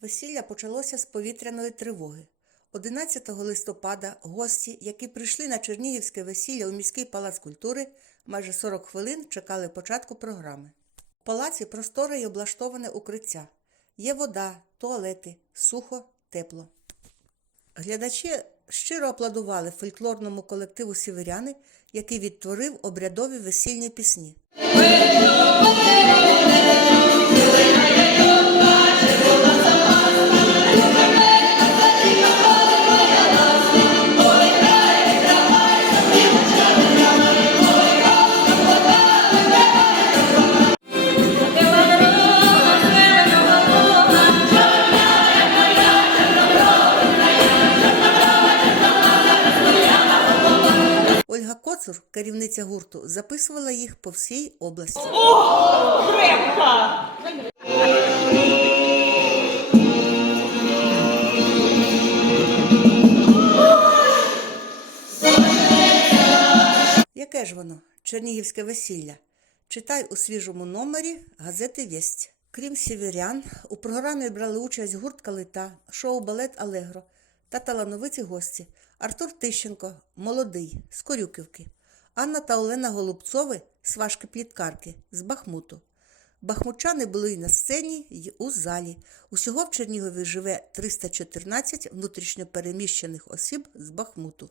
Весілля почалося з повітряної тривоги. 11 листопада гості, які прийшли на Чернігівське весілля у міський палац культури, майже 40 хвилин чекали початку програми. В палаці просторе й облаштоване укриття. Є вода, туалети, сухо, тепло. Глядачі щиро аплодували фольклорному колективу Сіверяни, який відтворив обрядові весільні пісні. Ольга Коцур, керівниця гурту, записувала їх по всій області. Яке ж воно? Чернігівське весілля. Читай у свіжому номері газети Вість. Крім сіверян, у програмі брали участь гурт Калита, шоу Балет Алегро та талановиті гості Артур Тищенко, молодий, з Корюківки, Анна та Олена Голубцови, сважки пліткарки з Бахмуту. Бахмучани були і на сцені, й у залі. Усього в Чернігові живе 314 внутрішньопереміщених осіб з Бахмуту.